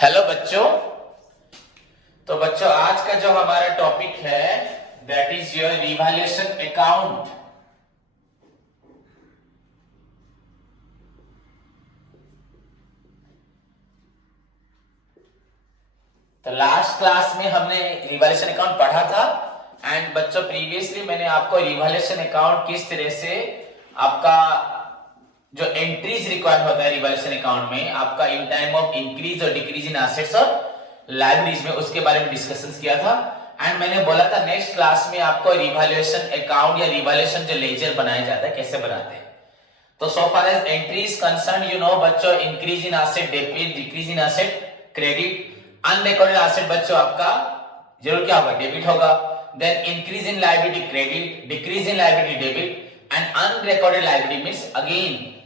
Hello बच्चों। तो बच्चों आज का जो हमारा टॉपिक है that is your revaluation account. तो लास्ट क्लास में हमने रिवैल्यूएशन अकाउंट पढ़ा था एंड बच्चों प्रीवियसली मैंने आपको रिवैल्यूएशन अकाउंट किस तरह से आपका जो एंट्रीज रिक्वायर्ड होता है रिवैल्यूएशन अकाउंट में आपका इन टाइम ऑफ इंक्रीज और डिक्रीज इन एसेट्स और लायबिलिटीज में उसके बारे में डिस्कशन किया था। एंड मैंने बोला था नेक्स्ट क्लास में आपको रिवैल्यूएशन अकाउंट या रिवैल्यूएशन जो लेजर बनाया जाता है कैसे बनाते हैं। तो so far as entries concern you know बच्चों increase in asset debit, decrease in asset credit, unrecorded asset बच्चों आपका जरूर क्या होगा डेबिट होगा, then increase in liability credit, decrease in liability debit and unrecorded liability means again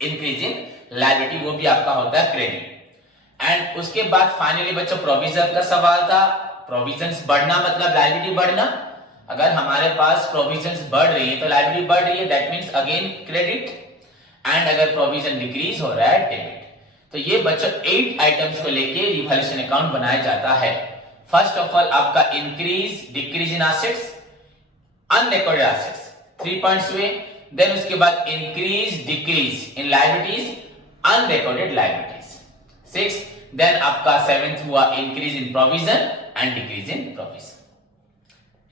increase in liability वो भी आपका होता है क्रेडिट। एंड उसके बाद फाइनली बच्चों प्रोविजन का सवाल था। प्रोविजंस बढ़ना मतलब लायबिलिटी बढ़ना। अगर हमारे पास प्रोविजंस बढ़ रही है तो लायबिलिटी बढ़ रही है, that means again credit. And अगर प्रोविजन डिक्रीज हो रहा है डेबिट। तो ये बच्चों 8 आइटम्स को लेके रिवैल्यूएशन अकाउंट बनाया जाता है। फर्स्ट ऑफ ऑल आपका increase decrease in assets, unrecorded assets 3 points हुए। देन उसके बाद increase decrease in liabilities, unrecorded liabilities 6। Then आपका 7th हुआ increase in provision and decrease in provision.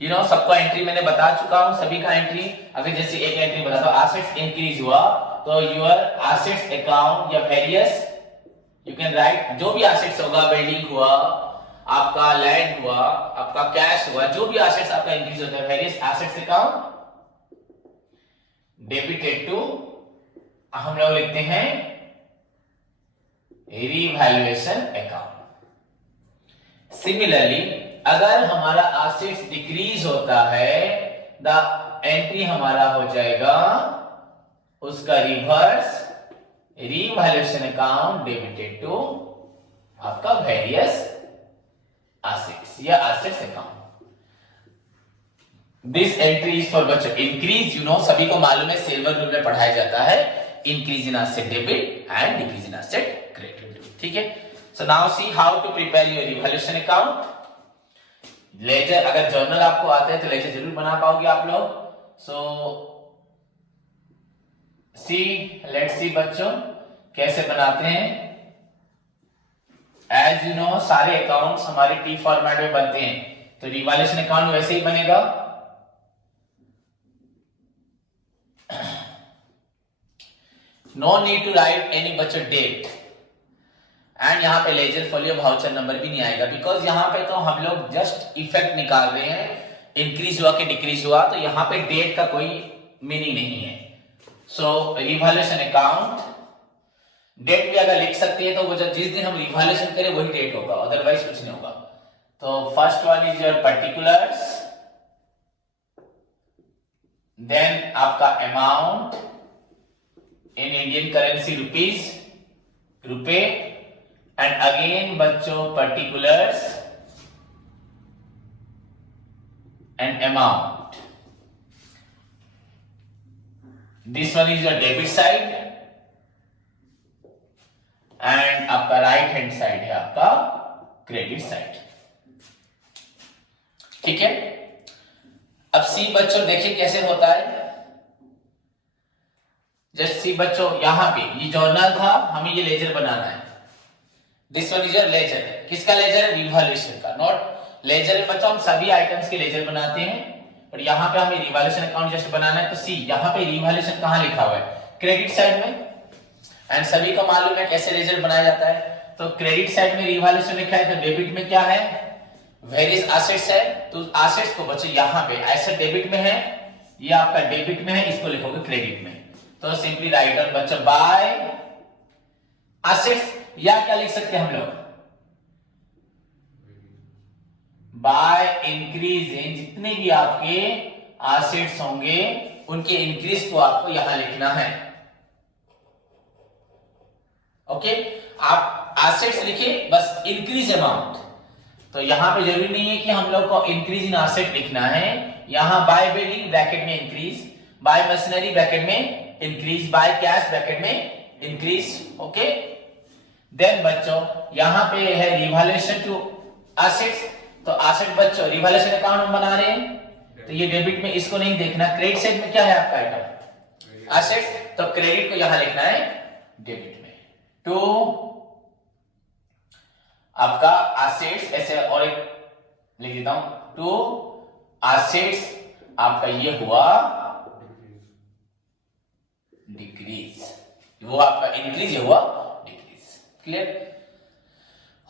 You know सबका एंट्री मैंने बता चुका हूं, सभी का एंट्री। अगर जैसे एक एंट्री बता दो एसेट्स इंक्रीज हुआ तो योर एसेट्स अकाउंट या वेरियस यू कैन राइट जो भी एसेट्स होगा, बिल्डिंग हुआ, आपका लैंड हुआ, आपका कैश हुआ, जो भी एसेट्स आपका इंक्रीज होता है various assets account debited to हम लोग लिखते हैं रिवैल्यूएशन अकाउंट। सिमिलरली अगर हमारा एसेट्स डिक्रीज होता है द एंट्री हमारा हो जाएगा उसका reverse revaluation account debited to आपका वेरियस एसेट्स या assets account. This entry is for बच्चों इंक्रीज, यू नो सभी को मालूम है सिल्वर रूल में पढ़ाया जाता है increase in asset debit and decrease in asset credit. ठीक है। So now see how to prepare your revaluation account. Ledger अगर जर्नल आपको आता है तो लेजर जरूर बना पाओगे आप लोग। सो सी लेट्स सी बच्चों कैसे बनाते हैं। एज यू नो सारे अकाउंट्स हमारे टी फॉर्मेट में बनते हैं तो रिवैल्यूएशन अकाउंट वैसे ही बनेगा। No need to write any बच्चों डेट एंड यहाँ पे लेजर फोलियो वाउचर नंबर भी नहीं आएगा बिकॉज यहाँ पे तो हम लोग जस्ट इफेक्ट निकाल रहे हैं इंक्रीज हुआ कि डिक्रीज हुआ, तो यहाँ पे डेट का कोई मीनिंग नहीं है। सो रिवैल्यूएशन अकाउंट डेट भी अगर लिख सकते हैं तो वो जब जिस दिन हम रिवैल्यूएशन करें वही डेट होगा, अदरवाइज कुछ नहीं होगा। तो first one is your particulars, then आपका amount in Indian currency rupees रुपए एंड अगेन बच्चों particulars and amount. This one is your debit side and आपका राइट हैंड साइड है आपका क्रेडिट साइड। ठीक है। अब सी बच्चों देखिए कैसे होता है। जस्ट सी बच्चों यहां पे ये जर्नल था, हमें ये लेजर बनाना है। This one is your ledger. किसका लेजर? रिवैल्यूएशन का। नॉट लेजर बच्चों हम सभी आइटम्स के लेजर बनाते हैं पर यहां पे हमें रिवैल्यूएशन अकाउंट जस्ट बनाना है। तो सी यहां पे रिवैल्यूएशन कहां लिखा हुआ है? क्रेडिट साइड में। एंड सभी को मालूम है कैसे लेजर बनाया जाता है। तो क्रेडिट साइड में रिवैल्यूएशन लिखा है तो डेबिट में क्या है? वेरियस एसेट्स है। तो एसेट्स को बच्चों यहां पे एसेट डेबिट में है, ये आपका डेबिट में है, इसको लिखोगे क्रेडिट में। तो सिंपली राइट डाउन बच्चों बाय एसेट्स, या क्या लिख सकते हैं हम लोग बाय इंक्रीज इन जितने भी आपके एसेट्स होंगे उनके इंक्रीज को आपको यहां लिखना है। ओके। आप एसेट्स लिखे बस इंक्रीज अमाउंट, तो यहां पे जरूरी नहीं है कि हम लोग को इंक्रीज इन एसेट लिखना है। यहां बाय बिल्डिंग ब्रैकेट में इंक्रीज, बाय मशीनरी ब्रैकेट में इंक्रीज, बाय कैश ब्रैकेट में इंक्रीज। ओके। देन बच्चों यहां पे है रिवैल्यूएशन टू एसेट्स, तो एसेट बच्चों रिवैल्यूएशन अकाउंट हम बना रहे हैं, तो ये डेबिट में इसको नहीं देखना। क्रेडिट साइड में क्या है आपका आइटम एसेट्स, तो क्रेडिट को यहां लिखना है डेबिट में। टू आपका एसेट्स, ऐसे और एक लिख देता हूं, टू एसेट्स आपका ये हुआ डिक्रीज, वो आपका इंक्रीज हुआ डिक्रीज। क्लियर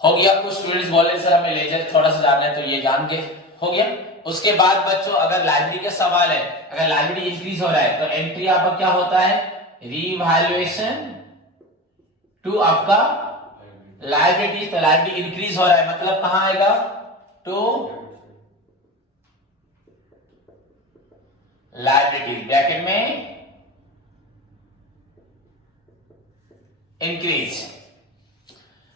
हो गया? कुछ स्टूडेंट्स बोल रहे सर हमें लेजर थोड़ा सा जानना है, तो ये जान के हो गया। उसके बाद बच्चों अगर लायबिलिटी का सवाल है, अगर लायबिलिटी इंक्रीज हो रहा है तो एंट्री आपका क्या होता है, रिवैल्यूएशन टू आपका लायबिलिटी, तो लायबिलिटी इंक्रीज हो रहा है मतलब कहां आएगा, टू लायबिलिटी ब्रैकेट में इंक्रीज।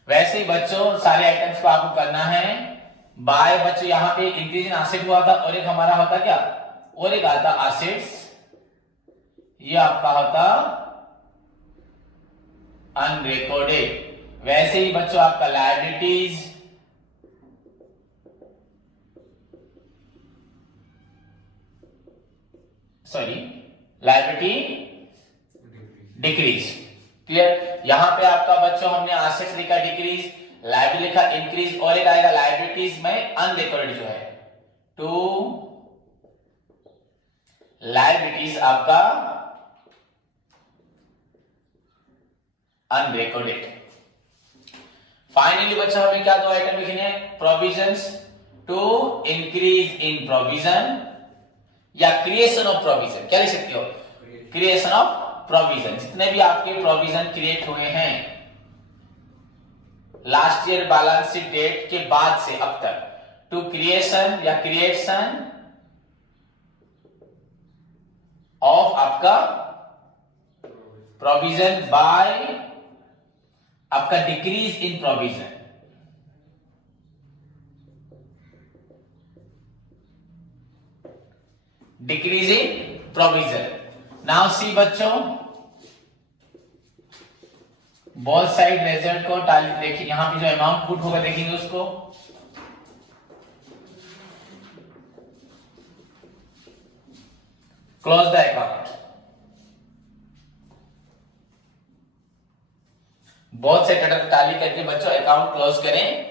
वैसे ही बच्चों सारे आइटम्स को आपको करना है बाय बच्चों, यहां पे इंक्रीज इन एसेट हुआ था और एक हमारा होता क्या, और एक आता एसेट्स, ये आपका होता अनरिकॉर्डेड। वैसे ही बच्चों आपका liabilities, sorry liability decrease. Clear? यहां पे आपका बच्चों हमने एसेट्स लिखा डिक्रीज, लायबिलिटी लिखा इंक्रीज, और एक आएगा लायबिलिटीज में अनरिकॉर्डेड जो है, टू लायबिलिटीज आपका अनरिकॉर्डेड। फाइनली बच्चों हमें क्या दो आइटम लिखने हैं, provisions, to increase in provision या क्रिएशन ऑफ प्रोविजन, क्या लिख सकते हो, क्रिएशन ऑफ प्रोविजन। जितने भी आपके प्रोविजन क्रिएट हुए हैं last year balance sheet date के बाद से अब तक, टू क्रिएशन या क्रिएशन ऑफ आपका प्रोविजन बाय आपका decrease in provision, decrease in provision. Now see बच्चों बोथ साइड रिजल्ट को देखिए, यहां पे जो अमाउंट पुट होगा देखेंगे उसको, close the account, both side total tally करके बच्चों अकाउंट क्लोज करें।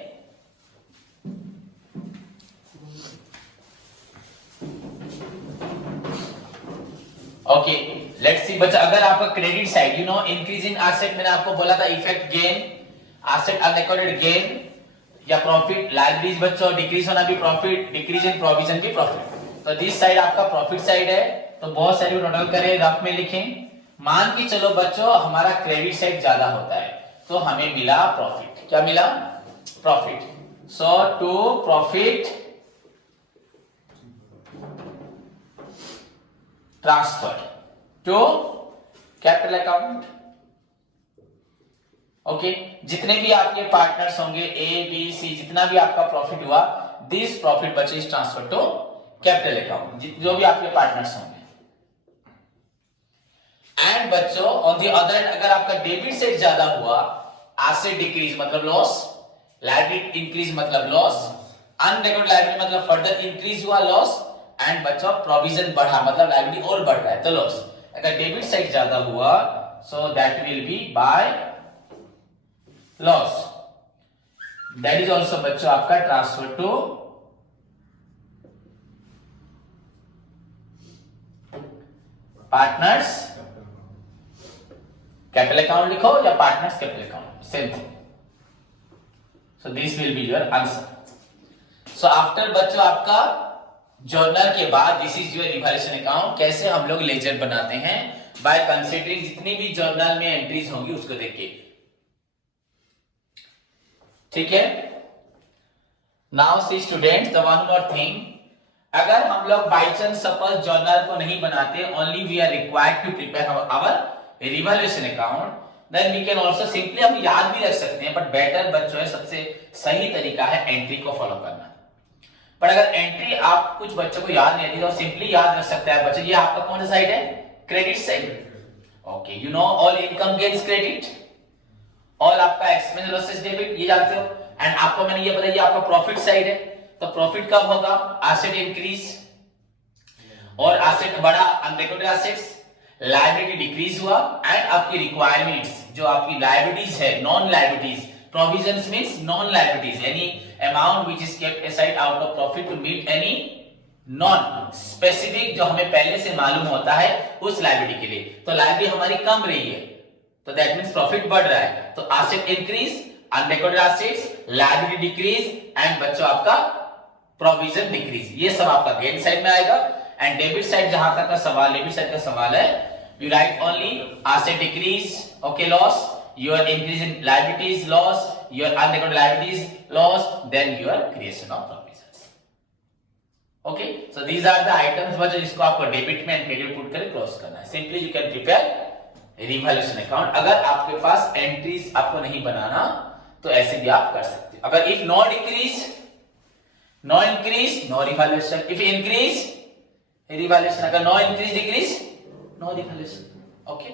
ओके लेट्स सी बच्चा, अगर आपका credit side you know increase in asset, मैंने आपको बोला था effect gain, asset unrecorded gain या प्रॉफिट, लायबिलिटीज बच्चों डिक्रीज होना भी प्रॉफिट, डिक्रीज इन प्रोविजन भी प्रॉफिट। तो दिस साइड आपका प्रॉफिट साइड है, तो बहुत साइड को टोटल करें, रफ में लिखें। मान के चलो बच्चों हमारा क्रेडिट साइड ज्यादा होता है तो हमें मिला प्रॉफिट, क्या मिला, profit. So to profit transfer to capital account. Okay जितने भी आपके पार्टनर्स होंगे ए बी सी, जितना भी आपका प्रॉफिट हुआ, दिस प्रॉफिट बच्चे is transfer to capital account, जो भी आपके पार्टनर्स होंगे। एंड बच्चों ऑन द अदर एंड अगर आपका डेबिट साइड ज्यादा हुआ, एसेट डिक्रीज मतलब लॉस, लायबिलिटी इंक्रीज मतलब लॉस, अनरिकॉर्डेड लायबिलिटी मतलब फर्दर इंक्रीज हुआ लॉस, एंड बच्चों प्रोविजन बढ़ा मतलब लायबिलिटी और बढ़ रहा है तो लॉस। अगर डेबिट साइड ज्यादा हुआ so that will be by loss, that is also बच्चों आपका transfer to partners capital account लिखो या partners capital account, same thing. So this will be your answer. So after बच्चों आपका जर्नल के बाद this is your revaluation account. कैसे हम लोग लेजर बनाते हैं, बाय कंसीडरिंग जितनी भी जर्नल में एंट्रीज होंगी उसको देख के, ठीक है। Now see students the one more thing, अगर हम लोग बाय चांस सपोज जर्नल को नहीं बनाते, only we are required to prepare our revaluation account, then we can also simply हम याद भी रख सकते हैं, बट बेटर बच्चों है सबसे सही तरीका है एंट्री को फॉलो करना। पर अगर एंट्री आप कुछ बच्चों को याद नहीं आती तो सिंपली याद रख सकते हैं बच्चों, ये आपका कौन सा साइड है, credit side. Okay you know all income gains credit, all आपका एक्सपेंस वर्सेस डेबिट, ये जानते हो। एंड आपको मैंने ये बताया, ये आपका प्रॉफिट साइड है, तो प्रॉफिट कब होगा, एसेट इंक्रीज और एसेट बढ़ा, अनरिकॉर्डेड एसेट्स, लायबिलिटी डिक्रीज हुआ, एंड आपकी रिक्वायरमेंट्स जो आपकी लायबिलिटीज है, non liabilities, provisions means non liabilities, any amount which is kept aside out of profit to meet any non specific, जो हमें पहले से मालूम होता है उस लायबिलिटी के लिए। तो लायबिलिटी हमारी कम रही है, तो दैट मींस प्रॉफिट बढ़ रहा है, तो asset increase, unrecorded assets, liability decrease, and बच्चों आपका प्रोविजन डिक्रीज, ये सब आपका गेन साइड में आएगा। एंड डेबिट साइड जहां तक का सवाल, डेबिट साइड का सवाल है, you write only asset decrease, okay, loss, your increase in liabilities loss, your unrecorded liabilities loss, then your creation of provisions, okay. So these are the items बच्चों जिसको आपको डेबिट में एंड क्रेडिट पुट करके cross करना है। Simply you can prepare revaluation account. अगर आपके पास entries आपको नहीं बनाना तो ऐसे भी आप कर सकते हो। अगर if no decrease, no increase, no revaluation, if increase revaluation, अगर no increase decrease, no revaluation, okay,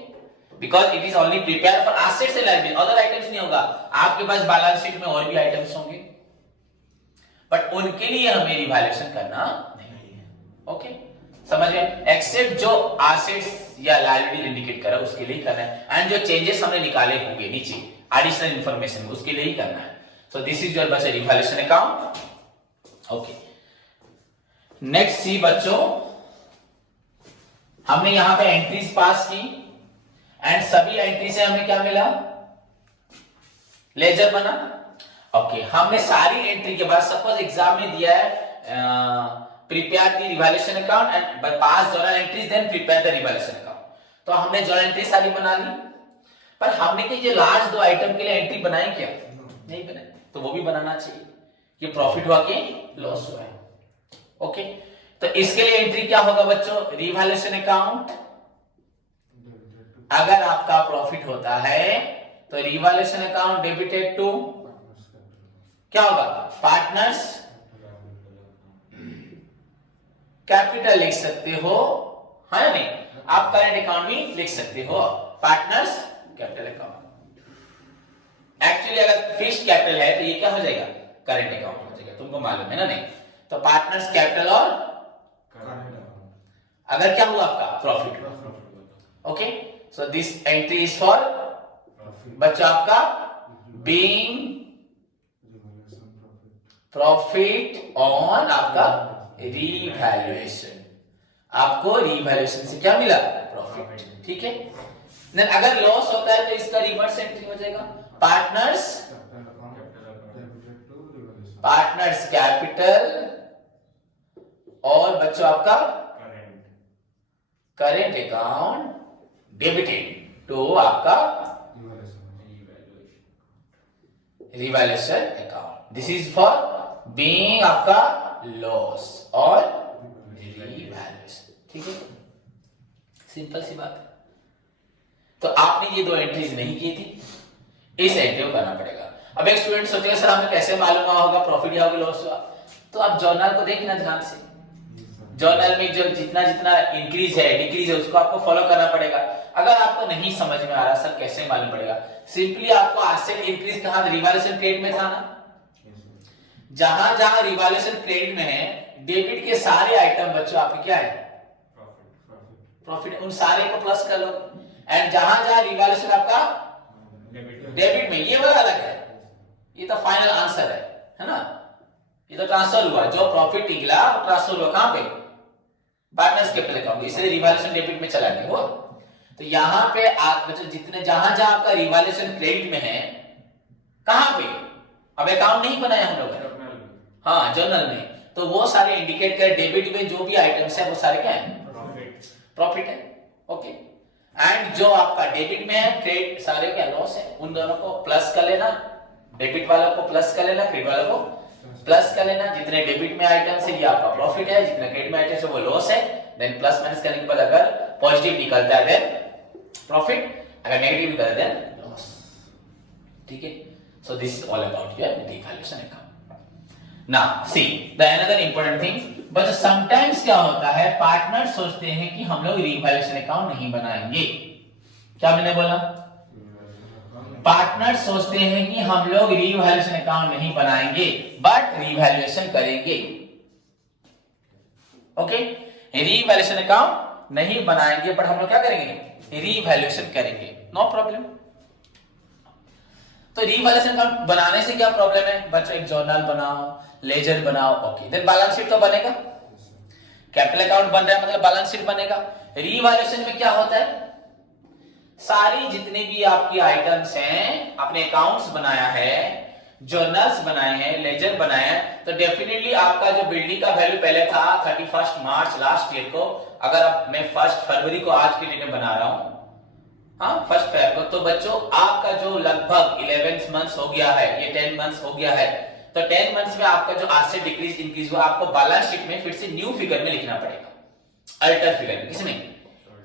because it is only prepare for assets and liabilities, other items नहीं होगा। आपके पास बैलेंस शीट में और भी आइटम्स होंगे, बट उनके लिए हमें रिवैल्यूएशन करना नहीं है, ओके, समझ गए, एक्सेप्ट जो एसेट्स या लायबिलिटी इंडिकेट करा उसके लिए करना है, एंड जो चेंजेस हमने निकाले होंगे नीचे एडिशनल इंफॉर्मेशन उसके लिए ही करना है। सो दिस इज योर बच्चा रिवैल्यूएशन अकाउंट, ओके। नेक्स्ट सी बच्चों, हमने यहां पे एंट्रीज पास की एंड सभी एंट्री से हमें क्या मिला, लेजर बना, ओके। हमने सारी एंट्री के बाद सपोज एग्जाम में दिया है prepare the revaluation account and pass journal entries then prepare the revaluation account, तो हमने जर्नल एंट्री सारी बना ली, पर हमने कि ये लास्ट दो आइटम के लिए एंट्री बनाई क्या, नहीं बनाई, तो वो भी बनाना चाहिए कि प्रॉफिट हुआ कि लॉस हुआ है, ओके। तो इसके लिए एंट्री क्या होगा बच्चों, रिवैल्यूएशन अकाउंट। अगर आपका प्रॉफिट होता है तो रिवैल्यूएशन अकाउंट डेबिटेड टू क्या होगा, पार्टनर्स कैपिटल लिख सकते हो, है नहीं, आप करेंट अकाउंट भी लिख सकते हो, पार्टनर्स कैपिटल अकाउंट। एक्चुअली अगर फिक्स्ड कैपिटल है तो ये क्या हो जाएगा, करेंट अकाउंट हो जाएगा, तुमको मालूम है ना, नहीं, तो पार्टनर्स कैपिटल और अगर क्या हुआ आपका profit, okay. So this entry is for बच्चा आपका बीइंग प्रॉफिट ऑन आपका रिवैल्यूएशन, आपको रिवैल्यूएशन से क्या मिला, प्रॉफिट, ठीक है। देन अगर लॉस होता है तो इसका रिवर्स एंट्री हो जाएगा, पार्टनर्स कैपिटल और बच्चों आपका करेंट अकाउंट डेबिटेड टू आपका revaluation account, this is for being आपका लॉस और रिवैल्यूएशन, ठीक है, सिंपल सी बात है। तो आपने ये दो एंट्रीज नहीं की थी, इस एंट्री को करना पड़ेगा। अब एक स्टूडेंट सोचेगा सर हमें कैसे मालूम होगा प्रॉफिट या लॉस हुआ, तो आप जर्नल को देखना ध्यान से, जर्नल में जो जितना जितना इंक्रीज है डिक्रीज है उसको आपको फॉलो करना पड़ेगा। अगर आपको नहीं समझ में आ रहा सर कैसे मालूम पड़ेगा, सिंपली आपको एसेट इंक्रीज कहां, रिवैल्यूएशन क्रेडिट में था ना, जहां जहां रिवैल्यूएशन क्रेडिट में है डेबिट के सारे आइटम बच्चों आपके क्या है, प्रॉफिट, उन सारे को प्लस कर लो, एंड जहां जहां रिवैल्यूएशन आपका डेबिट में, ये वाला अलग है, ये तो फाइनल आंसर है ना, ये तो ट्रांसफर हुआ, जो प्रॉफिट निकला वो ट्रांसफर हुआ कहां पे, पार्टनर्स कैपिटल अकाउंट, इसलिए रिवैल्यूएशन डेबिट में चला गया वो। तो यहां पे आप बच्चों जितने जहां जहां आपका रिवैल्यूएशन क्रेडिट में है, कहां पे, अब अकाउंट नहीं बनाया हम लोग ने, हाँ जर्नल में, तो वो सारे इंडिकेट कर डेबिट में जो भी आइटम्स है वो सारे क्या है, प्रॉफिट है, ओके। एंड जो आपका डेबिट में है क्रेडिट सारे क्या लॉस है, उन दोनों को प्लस कर लेना, डेबिट वालों को प्लस कर लेना, क्रेडिट वालों को प्लस कर लेना, जितने डेबिट में आइटम्स है ये आपका प्रॉफिट है, जितने क्रेडिट में आइटम्स है वो लॉस है, देन प्लस माइनस करने के बाद अगर पॉजिटिव निकलता है देन प्रॉफिट, अगर नेगेटिव निकलता है देन लॉस, ठीक है। So this is all about your revaluation account. Now see the another important thing, but sometimes क्या होता है, पार्टनर सोचते हैं कि हम लोग रिवैल्यूएशन अकाउंट नहीं बनाएंगे, क्या मैंने बोला, पार्टनर सोचते हैं कि हम लोग रीवैल्यूएशन अकाउंट नहीं बनाएंगे बट रीवैल्यूएशन करेंगे। ओके, रीवैल्यूएशन अकाउंट नहीं बनाएंगे बट हम लोग क्या करेंगे, रीवैल्यूएशन करेंगे, नो प्रॉब्लम। तो रीवैल्यूएशन अकाउंट बनाने से क्या प्रॉब्लम है बच्चों, एक जर्नल बनाओ, लेजर बनाओ, ओके, देन बैलेंस शीट तो बनेगा, कैपिटल अकाउंट बन रहा है मतलब बैलेंस शीट बनेगा। रीवैल्यूएशन में क्या होता है, सारी जितने भी आपकी आइटम्स हैं, आपने अकाउंट्स बनाया है, जर्नल्स बनाए हैं, लेजर बनाए हैं, तो डेफिनेटली आपका जो बिल्डिंग का वैल्यू पहले था 31 मार्च लास्ट ईयर को, अगर अब मैं 1 फरवरी को आज की डेट में बना रहा हूं, हाँ 1 फरवरी को, तो बच्चों आपका जो लगभग 11 मंथ्स हो गया है, ये 10 मंथ्स हो गया है, तो 10 मंथ्स में आपका जो एसेट डिक्रीज इंक्रीज हुआ, आपको बैलेंस शीट में फिर से न्यू फिगर में लिखना पड़ेगा, अल्टर फिगर में, किसमें,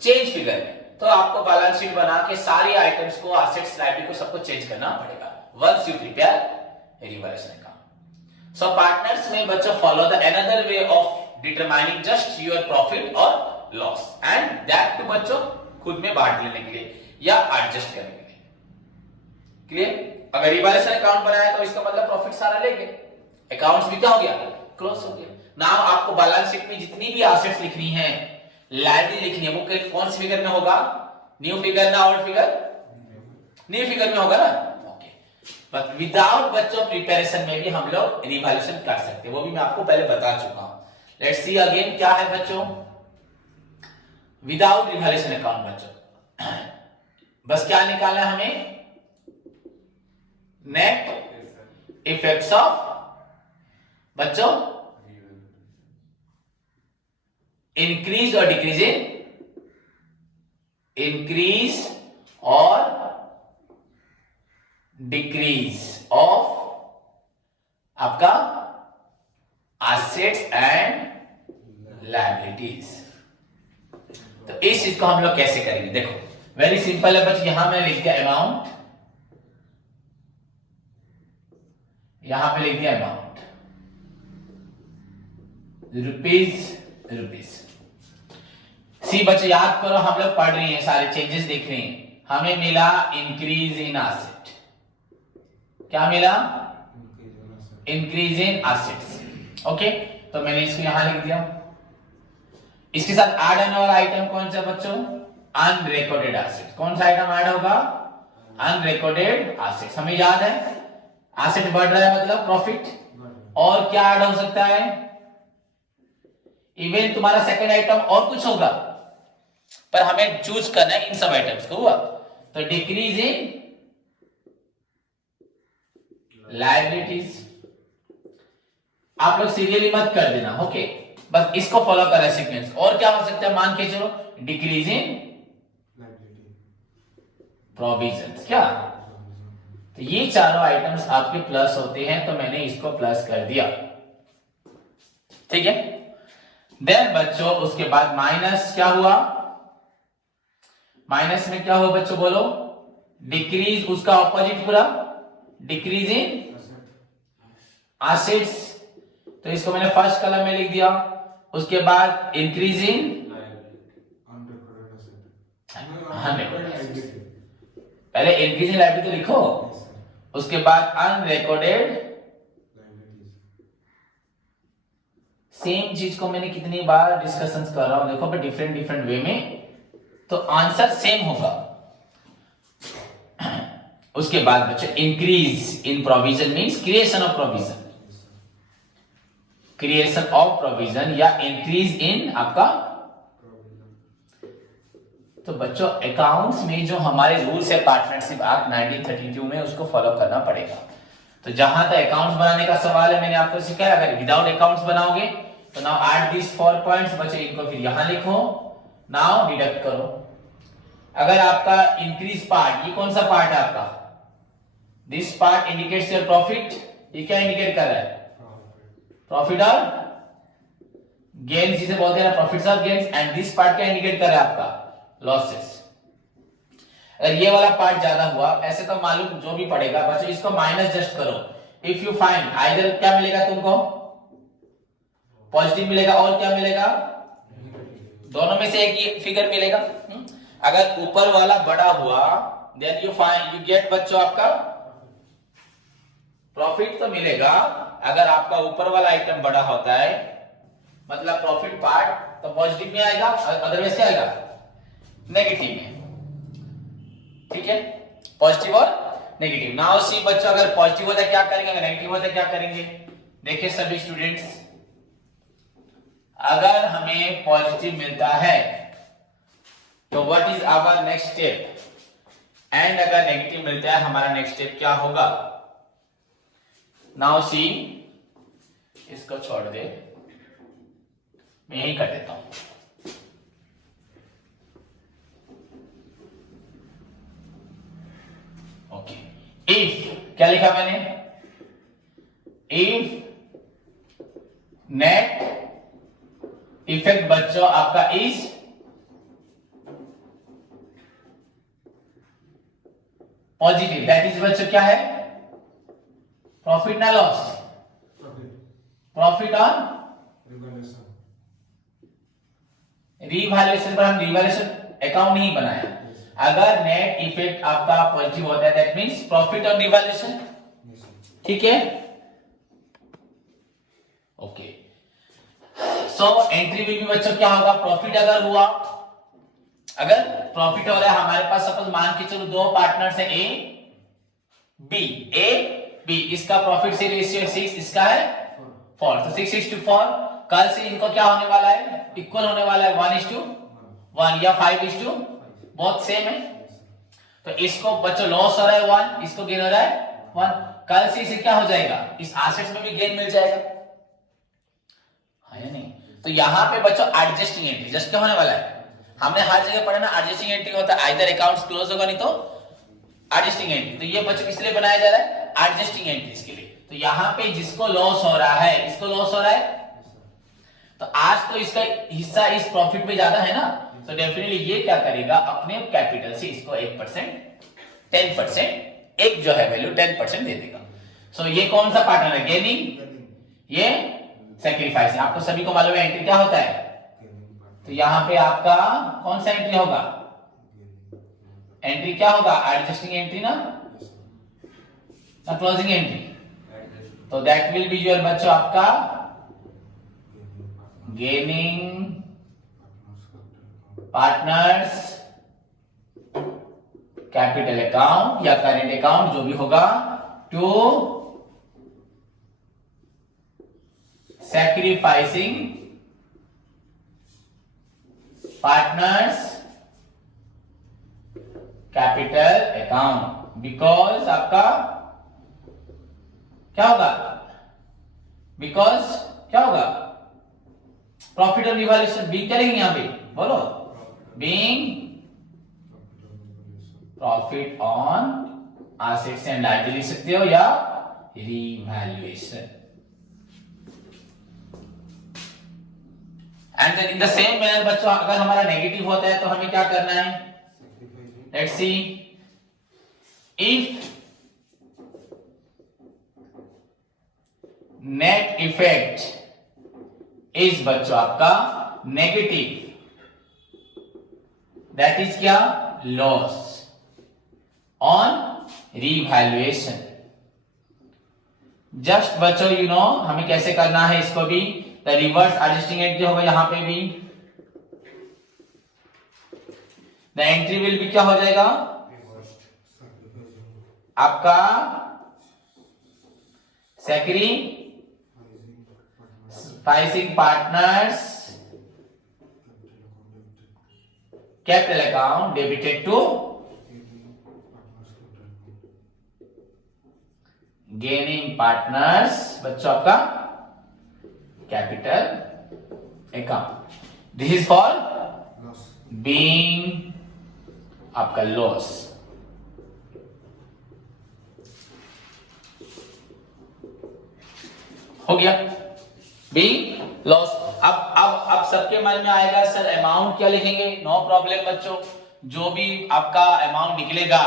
चेंज फिगर में। तो आपको बैलेंस शीट बना के सारी आइटम्स को, एसेट्स, लायबिलिटी को सबको चेंज करना पड़ेगा once you prepare revaluation account. So partners में बच्चों follow the another way of determining just your profit और लॉस, एंड दैट टू बच्चों खुद में बांट लेने के लिए या एडजस्ट करने के लिए। क्लियर? अगर रीवैल्यूएशन अकाउंट बनाया तो इसका मतलब प्रॉफिट सारा ले गए, अकाउंट्स भी क्या हो गया, क्लोज हो गया। नाउ आपको बैलेंस शीट में जितनी भी एसेट्स लिखनी है, लायबिलिटी लिखनी है, वो कौन सी फिगर में होगा, न्यू फिगर ना ओल्ड फिगर, न्यू फिगर में होगा ना, ओके। बट विदाउट बच्चों प्रिपरेशन में भी हम लोग रिवैल्यूएशन कर सकते हैं, वो भी मैं आपको पहले बता चुका हूं। लेट्स सी अगेन क्या है बच्चों, विदाउट रिवैल्यूएशन अकाउंट बच्चों बस क्या निकालना है हमें, नेट इफेक्ट्स ऑफ बच्चों इंक्रीज और डिक्रीज इन, इंक्रीज और डिक्रीज ऑफ आपका एसेट्स एंड लायबिलिटीज। तो इस चीज को हम लोग कैसे करेंगे, देखो वेरी सिंपल है बच्चों, यहां मैंने लिख दिया अमाउंट, यहां पे लिख दिया अमाउंट रुपीज। सी बच्चे याद करो, हम लोग पढ़ रहे हैं, सारे चेंजेस देख रहे हैं, हमें मिला इंक्रीज इन एसेट, क्या मिला, इंक्रीज इन एसेट्स, ओके। तो मैंने इसको यहां लिख दिया। इसके साथ ऐड होने वाला आइटम कौन सा बच्चों, अनरिकॉर्डेड एसेट। कौन सा आइटम ऐड होगा, अनरिकॉर्डेड एसेट्स। हमें याद है एसेट बढ़ रहा है मतलब प्रॉफिट, और क्या ऐड हो सकता है, इवन तुम्हारा सेकंड आइटम और कुछ होगा, पर हमें चूज करना है इन सब आइटम्स को। हुआ तो डिक्रीज इन लायबिलिटीज, आप लोग सीरियली मत कर देना, ओके, बस इसको फॉलो कर रहे हैं सीक्वेंस। और क्या हो सकता है, मान के चलो डिक्रीज इन प्रोविजंस, क्या, तो ये चारों आइटम्स आपके प्लस होते हैं, तो मैंने इसको प्लस कर दिया, ठीक है। देन बच्चों उसके बाद माइनस क्या हुआ, माइनस में क्या हुआ बच्चों बोलो, डिक्रीज, उसका ऑपोजिट पूरा डिक्रीज इन एसेट्स, तो इसको मैंने फर्स्ट कॉलम में लिख दिया। उसके बाद इंक्रीज इन 100, पहले इंक्रीज इन लायबिलिटी तो लिखो, उसके बाद अनरिकॉर्डेड, सेम चीज को मैंने कितनी बार डिस्कशंस कर रहा हूं, देखो पर डिफरेंट वे में, तो आंसर सेम होगा। उसके बाद बच्चे increase in provision means creation of provision, creation of provision या इंक्रीज इन आपका। तो बच्चों अकाउंट्स में जो हमारे रूल्स है पार्टनरशिप एक्ट 1932 में, उसको फॉलो करना पड़ेगा। तो जहां तक अकाउंट्स बनाने का सवाल है, मैंने आपको सिखाया, अगर विदाउट अकाउंट्स बनाओगे तो नाउ ऐड दिस 4 पॉइंट्स बच्चे, इनको फिर यहां लिखो, नाउ डिडक्ट करो। अगर आपका इंक्रीज पार्ट, ये कौन सा पार्ट है आपका, this part indicates your profit, ये क्या इंडिकेट कर रहा है, प्रॉफिट और गेन, जिसे बोलते हैं प्रॉफिट्स और गेन्स, एंड दिस पार्ट क्या इंडिकेट कर रहा है आपका, लॉसेस। अगर ये वाला पार्ट ज्यादा हुआ, ऐसे तो मालूम जो भी पड़ेगा बच्चों, इसको माइनस जस्ट करो। इफ यू फाइंड आइदर, क्या मिलेगा तुमको, पॉजिटिव मिलेगा, और क्या मिलेगा, दोनों में से एक ही फिगर मिलेगा। अगर ऊपर वाला बड़ा हुआ, देन यू गेट बच्चों आपका प्रॉफिट तो मिलेगा। अगर आपका ऊपर वाला आइटम बड़ा होता है मतलब प्रॉफिट पार्ट, तो पॉजिटिव में आएगा, अदरवाइज क्या आएगा, नेगेटिव में। ठीक है, पॉजिटिव और नेगेटिव। नाउ सी बच्चों, अगर पॉजिटिव होता है क्या करेंगे, अगर नेगेटिव होता है क्या करेंगे। देखिए सभी स्टूडेंट्स, अगर हमें पॉजिटिव मिलता है तो what is our next step, and अगर नेगेटिव मिलता है हमारा नेक्स्ट स्टेप क्या होगा। नाउ सी, इसको छोड़ दे, मैं यही कर देता हूं। ओके, इफ क्या लिखा मैंने, इफ नेट इफेक्ट बच्चों आपका इज पॉजिटिव, दैट इज बच्चों क्या है, प्रॉफिट ना लॉस, प्रॉफिट ऑन रिवैल्यूएशन पर हम रिवैल्यूएशन अकाउंट नहीं बनाया। अगर नेट इफेक्ट आपका पॉजिटिव होता है that means profit on revaluation. ठीक है, ओके। सो एंट्री विल भी बच्चों क्या होगा, प्रॉफिट अगर हुआ, अगर प्रॉफिट हो रहा है हमारे पास, सपोज मान के चलो दो पार्टनर्स है ए बी, इसका प्रॉफिट से रेशियो 6, इसका है 4, तो 6:4। कल से इनको क्या होने वाला है, इक्वल होने वाला है, 1:1 या 5:2, बहुत सेम है। तो इसको बच्चों लॉस हो रहा है 1, इसको गेन हो रहा है 1, कल से इसे क्या हो जाएगा, इस एसेट्स में भी गेन मिल जाएगा, है या नहीं। तो यहां पे बच्चों एडजस्टिंग एंट्री, जस्ट क्या होने वाला है, हमने हर जगह पढ़ा ना, एडजस्टिंग एंट्री होता है आइदर अकाउंट्स क्लोज होगा नहीं तो एडजस्टिंग एंट्री। तो ये बच्चों किस लिए बनाया जा रहा है, एडजस्टिंग एंट्रीज के लिए। तो यहां पे जिसको लॉस हो रहा है, इसको लॉस हो रहा है, तो आज तो इसका हिस्सा इस प्रॉफिट में ज्यादा है ना, तो डेफिनेटली ये क्या करेगा, अपने कैपिटल से इसको 1% 10%, एक जो है वैल्यू 10% दे देगा। सो ये कौन सा पार्टनर है, गेनिंग, ये सैक्रिफाइस। आपको सभी को मालूम है एंट्री क्या होता है, तो यहां पे आपका कौन सा एंट्री होगा, एंट्री क्या होगा, एडजस्टिंग एंट्री ना क्लोजिंग एंट्री। तो दैट विल बी योर बच्चों आपका गेनिंग पार्टनर्स कैपिटल अकाउंट या करेंट अकाउंट जो भी होगा, to sacrificing partners capital account, because आपका क्या होगा, बिकॉज क्या होगा, प्रॉफिट और रिवैल्यूएशन। बी क्या लिखेंगे यहां पे, बोलो, being profit on assets and liability लिख सकते हो, या revaluation. And in the same manner बच्चों, अगर हमारा नेगेटिव होता है तो हमें क्या करना है, let's see, if net effect is बच्चों आपका नेगेटिव, दैट इज क्या, लॉस ऑन रिवैल्यूएशन। जस्ट बच्चों यू नो हमें कैसे करना है इसको भी, द रिवर्स एडजस्टिंग एंट्री होगा यहां पे भी, द एंट्री विल भी क्या हो जाएगा आपका sacrificing partners capital account debited to gaining partners बच्चों आपका capital account. This is for being आपका लॉस। हो गया, बीइंग लॉस। अब सबके मन में आएगा सर अमाउंट क्या लिखेंगे, नो प्रॉब्लम बच्चों, जो भी आपका अमाउंट निकलेगा,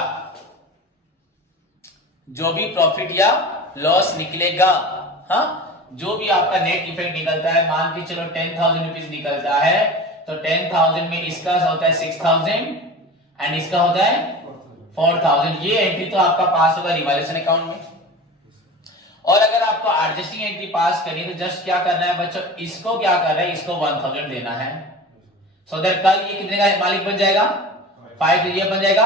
जो भी प्रॉफिट या लॉस निकलेगा, हाँ, जो भी आपका नेट इफेक्ट निकलता है, मान के चलो 10,000 रुपीज निकलता है, तो 10,000 में इसका होता है 6,000 एंड इसका होता है 4000, ये एंट्री तो आपका पास होगा रिवैल्यूएशन अकाउंट में। और अगर आपको एडजस्टिंग एंट्री पास करनी तो जस्ट क्या करना है बच्चों, इसको क्या कर रहे हैं, इसको 1000 देना है, सो दैट कल ये कितने का मालिक बन जाएगा, 5, ये बन जाएगा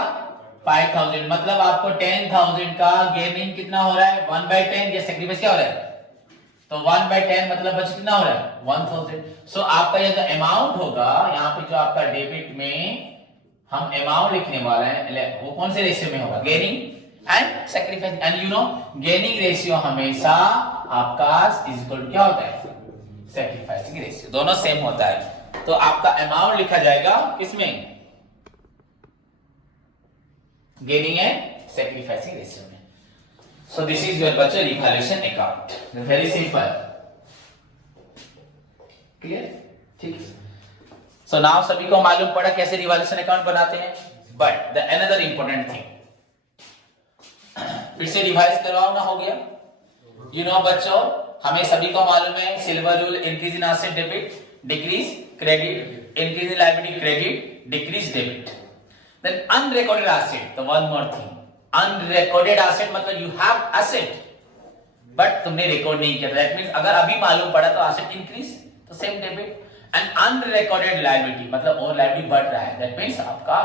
5000। मतलब आपको 10,000 का गेनिंग कितना हो रहा है, 1/10, ये सेक्रीफाइस क्या हो रहा है, तो 1/10 मतलब बच्चों कितना हो रहा है 1000। सो आपका ये जो अमाउंट होगा यहाँ पे, जो आपका डेबिट में हम अमाउंट लिखने वाला है, वो कौन से रेशियो में होगा, gaining and sacrifice. And you know gaining ratio हमेशा आपका इज इक्वल टू क्या होता है, सैक्रिफाइसिंग रेशियो, दोनों सेम होता है। तो आपका अमाउंट लिखा जाएगा किसमें, गेनिंग एंड सैक्रिफाइसिंग रेशियो में। सो दिस इज योर बच्चों revaluation account, very simple, clear, ठीक है। सो नाउ सभी को मालूम पड़ा कैसे रिवैल्यूएशन अकाउंट बनाते हैं। But the another important thing, फिर से रिवाइज करवाओ ना, हो गया। यू नो बच्चों, हमें सभी को मालूम है silver rule, increase in asset debit, decrease credit, increase in liability credit, decrease debit. Then unrecorded asset, the one more thing, unrecorded asset मतलब यू हैव एसेट बट तुमने रिकॉर्ड नहीं किया, दैट मींस अगर अभी मालूम पड़ा तो एसेट इंक्रीज, तो same debit. And unrecorded liability मतलब और लायबिलिटी बढ़ रहा है, दैट मींस आपका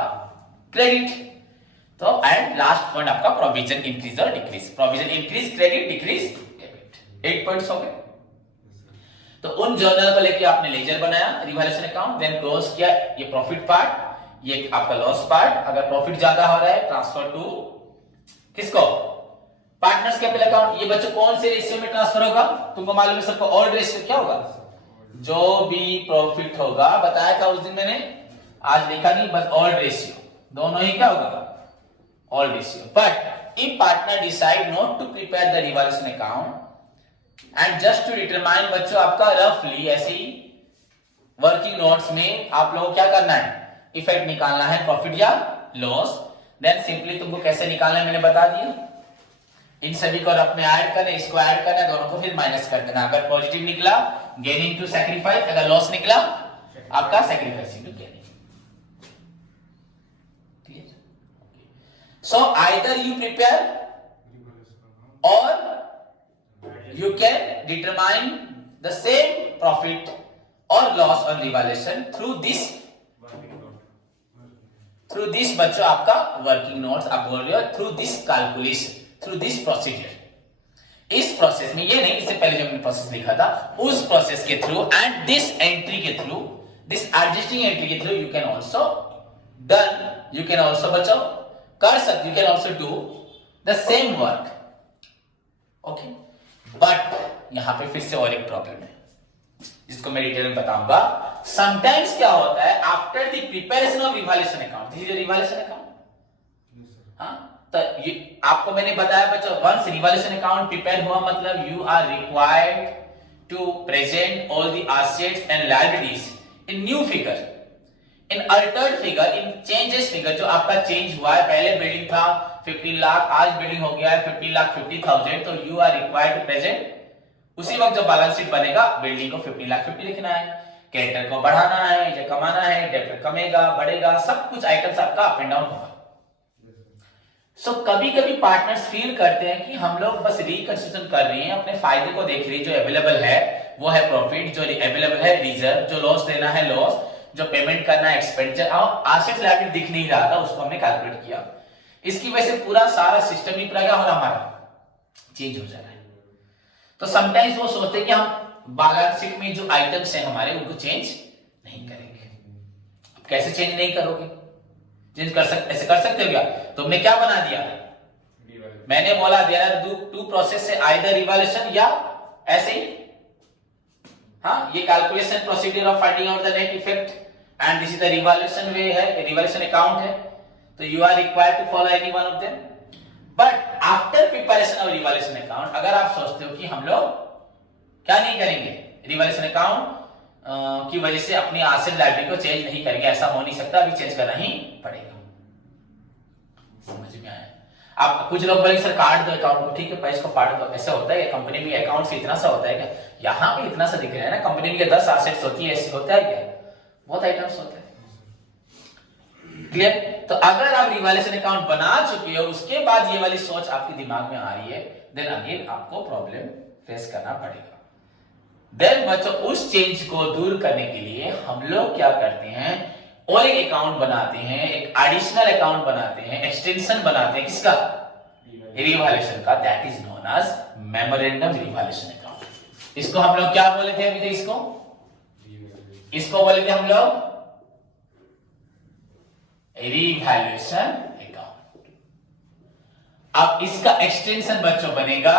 क्रेडिट। तो एंड लास्ट पॉइंट आपका प्रोविजन इंक्रीज और decrease, provision increase, credit decrease, debit. 8 points हो गए। तो उन जर्नल को लेके आपने लेजर बनाया, रिवैल्यूएशन अकाउंट, देन क्लोज किया ये प्रॉफिट पार्ट, ये आपका लॉस पार्ट। अगर प्रॉफिट ज्यादा हो रहा है ट्रांसफर टू किसको, पार्टनर्स कैपिटल अकाउंट। ये बच्चों कौन से रेशियो में ट्रांसफर होगा, तुमको मालूम है सबको, ऑल रेशियो क्या होगा, जो भी प्रॉफिट होगा, बताया था उस दिन मैंने, आज लिखा नहीं, बस ऑल रेशियो, दोनों ही क्या होगा, all ratio. But if partner decide not to prepare the revaluation account and just to determine बच्चों आपका roughly ऐसे ही वर्किंग नोट्स में आप लोगों को क्या करना है, इफेक्ट निकालना है प्रॉफिट या लॉस, देन सिंपली तुमको कैसे निकालना है मैंने बता दिया। इन सभी को अपने ऐड करना, इसको ऐड करना, दोनों को फिर माइनस कर देना। अगर पॉजिटिव निकला गेनिंग टू सैक्रिफाइस, अगर लॉस निकला आपका sacrificing to gaining. So either you prepare or you can determine the same profit or loss on revaluation through this बच्चों आपका वर्किंग नोट्स, आप बोल रहे हो through this calculation, through this procedure. इस प्रोसेस में, ये नहीं, इससे पहले जो मैंने प्रोसेस लिखा था उस प्रोसेस के थ्रू एंड दिस एंट्री के थ्रू, दिस एडजस्टिंग एंट्री के through you can also done, you can also बच्चों कर सकते, you can also do the same work, okay? But यहां पे फिर से और एक प्रॉब्लम है जिसको मैं डिटेल में बताऊंगा। समटाइम्स क्या होता है, after the preparation of revaluation account, this is revaluation account, हाँ, तो ये आपको मैंने बताया बच्चों, वंस रिवैल्यूएशन अकाउंट प्रिपेयर हुआ मतलब you are required to present all the assets and liabilities in new figure, in altered figure, in changes figure, जो आपका चेंज हुआ है, पहले बिल्डिंग था 15 लाख, आज बिल्डिंग हो गया है 15,50,000, तो you are required to present उसी वक्त जब बैलेंस शीट बनेगा बिल्डिंग को 15,50,000 लिखना है, कैरेक्टर को बढ़ाना है या कमाना है, डेब्ट कमेगा बढ़ेगा, सब कुछ आइटम्स आपका अप एंड डाउन होगा। सो कभी-कभी पार्टनर्स फील करते हैं कि हम लोग बस रिकंस्ट्रक्शन कर रहे हैं, अपने फायदे को देख रहे हैं, जो अवेलेबल है वो है प्रॉफिट, जो अवेलेबल है रिजर्व, जो लॉस देना है लॉस, जो पेमेंट करना है एक्सपेंडिचर, और एसेट्स लायबिलिटी दिख नहीं रहा था, उसको हमने कैलकुलेट किया। इसकी वजह से पूरा सारा सिस्टम ही पूरा क्या हो रहा हमारा चेंज हो जा रहा है। तो समटाइम्स वो सोचते हैं कि हम बैलेंस शीट में जो आइटम्स हैं हमारे उनको चेंज नहीं करेंगे। अब कैसे चेंज नहीं करोगे, चेंज कर सकते, ऐसे कर सकते हो क्या, तुमने क्या बना दिया, मैंने बोला देयर आर टू प्रोसेस से, आइदर रिवैल्यूएशन या ऐसे ही, हाँ, ये calculation procedure of finding out the net effect and this is the revaluation way है, रिवैल्यूएशन अकाउंट है, तो you are required to follow any one of them. But after preparation of revaluation account, अगर आप सोचते हो कि हम लोग क्या नहीं करेंगे, रिवैल्यूएशन अकाउंट की वजह से अपनी एसेट लायबिलिटी को चेंज नहीं करेंगे, ऐसा हो नहीं सकता, अभी चेंज करना ही पड़ेगा। समझ में आया? आप कुछ लोग बोलेंगे सर काट दो अकाउंट को, ठीक है पैसे को काट दो, ऐसा होता है कंपनी में अकाउंट से इतना सा होता है क्या, यहाँ पे इतना सा दिख रहा है ना, कंपनी में 10 एसेट्स होती है, ऐसे होता है क्या, बहुत आइटम्स होते हैं, क्लियर? तो अगर आप रिवैल्यूएशन अकाउंट बना चुके हो, उसके बाद ये वाली सोच आपके दिमाग में आ रही है, देन अगेन आपको प्रॉब्लम फेस करना पड़ेगा। देन बच्चों उस चेंज को दूर करने के लिए हम लोग क्या करते हैं, और एक अकाउंट बनाते हैं, एक एडिशनल अकाउंट बनाते हैं, एक्सटेंशन बनाते हैं, किसका, रिवैल्यूएशन का, that is known as memorandum revaluation account. इसको हम लोग क्या बोले थे अभी तक, इसको बोले थे हम लोग रिवैल्यूएशन अकाउंट। अब इसका एक्सटेंशन बच्चों बनेगा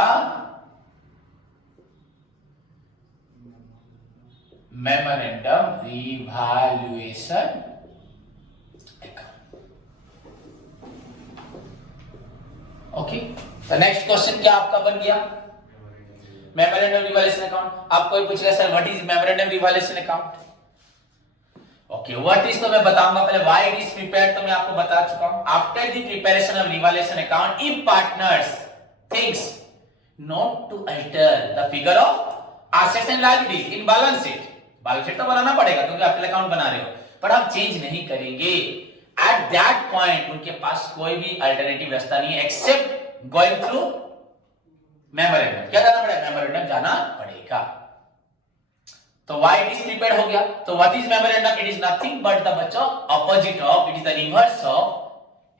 मेमोरेंडम रिवैल्यूएशन अकाउंट। ओके, तो नेक्स्ट क्वेश्चन क्या आपका बन गया, मेमोरेंडम रिवैल्यूएशन अकाउंट। आप कोई पूछेगा sir what is memorandum revaluation account. Okay, what is तो मैं बताऊंगा, पहले व्हाई इट इज प्रिपेयर्ड तो मैं आपको बता चुका हूं। After the preparation of revaluation account, if partners thinks not to alter the figure of assets and liabilities in balance sheet, balance sheet तो बनाना पड़ेगा क्योंकि आप अकाउंट बना रहे हो, पर हम चेंज नहीं करेंगे। एट दैट पॉइंट उनके पास कोई भी अल्टरनेटिव रास्ता नहीं है एक्सेप्ट गोइंग थ्रू मेमोरेंडम। क्या जाना पड़ेगा, मेमोरेंडम जाना पड़ेगा। तो व्हाई इट इज प्रिपेयर्ड हो गया। तो what is memorandum, it is nothing but the बच्चों opposite of, it is the reverse of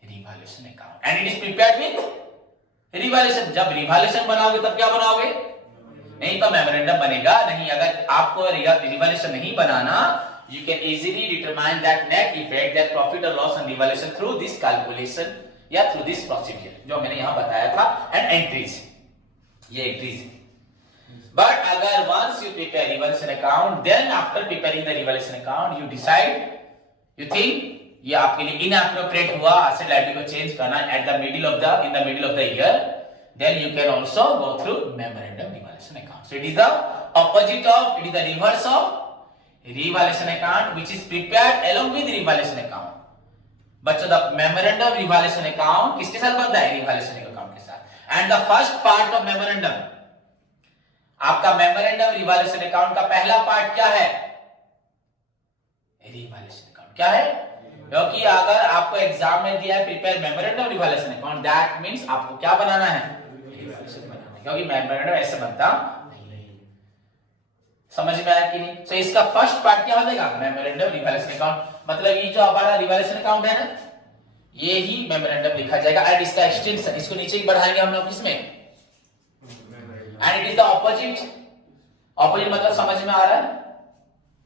revaluation account and it is prepared with revaluation. जब रिवैल्यूएशन बनाओगे तब क्या बनाओगे, नहीं तो मेमोरेंडम बनेगा नहीं। अगर आपको रिवैल्यूएशन नहीं बनाना, you can easily determine that net effect, that profit or loss on revaluation through this calculation या through this procedure जो मैंने यहाँ बताया था, and entries, ये entries है। But अगर once you prepare revaluation account, then after preparing the revaluation account, you decide, you think ये आपके लिए inappropriate हुआ asset liability को change करना at the middle of the in the middle of the year, then you can also go through memorandum revaluation account. So it is the opposite of, it is the reverse of revaluation account which is prepared along with revaluation account. बच्चों the memorandum revaluation account किसके साथ बनता है, revaluation account के साथ। And the first part of memorandum, आपका memorandum revaluation account का पहला पार्ट क्या है, रिवैल्यूएशन अकाउंट। क्या है, क्योंकि अगर आपको एग्जाम में दिया है prepare memorandum revaluation account, that means आपको क्या बनाना है, रिवैल्यूएशन बनाना है, क्योंकि मेमोरेंडम ऐसे बनता नहीं। समझ में आया कि नहीं। तो इसका फर्स्ट पार्ट क्या हो जाएगा, मेमोरेंडम रिवैल्यूएशन अकाउंट। मतलब ये जो हमारा रिवैल्यूएशन अकाउंट है ना, ये ही मेमोरेंडम लिखा जाएगा। एंड इसका एक्सटेंशन, इसको नीचे ही बढ़ाएंगे हम लोग किसमें, and it is the opposite. Opposite मतलब समझ में आ रहा है,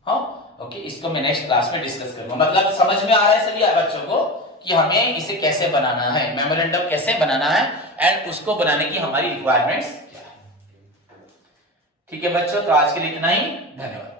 हाँ ओके। इसको मैं नेक्स्ट क्लास में डिस्कस करूंगा। मतलब समझ में आ रहा है सभी बच्चों को कि हमें इसे कैसे बनाना है, मेमोरेंडम कैसे बनाना है, एंड उसको बनाने की हमारी रिक्वायरमेंट्स क्या है। ठीक है बच्चों, तो आज के लिए इतना ही, धन्यवाद।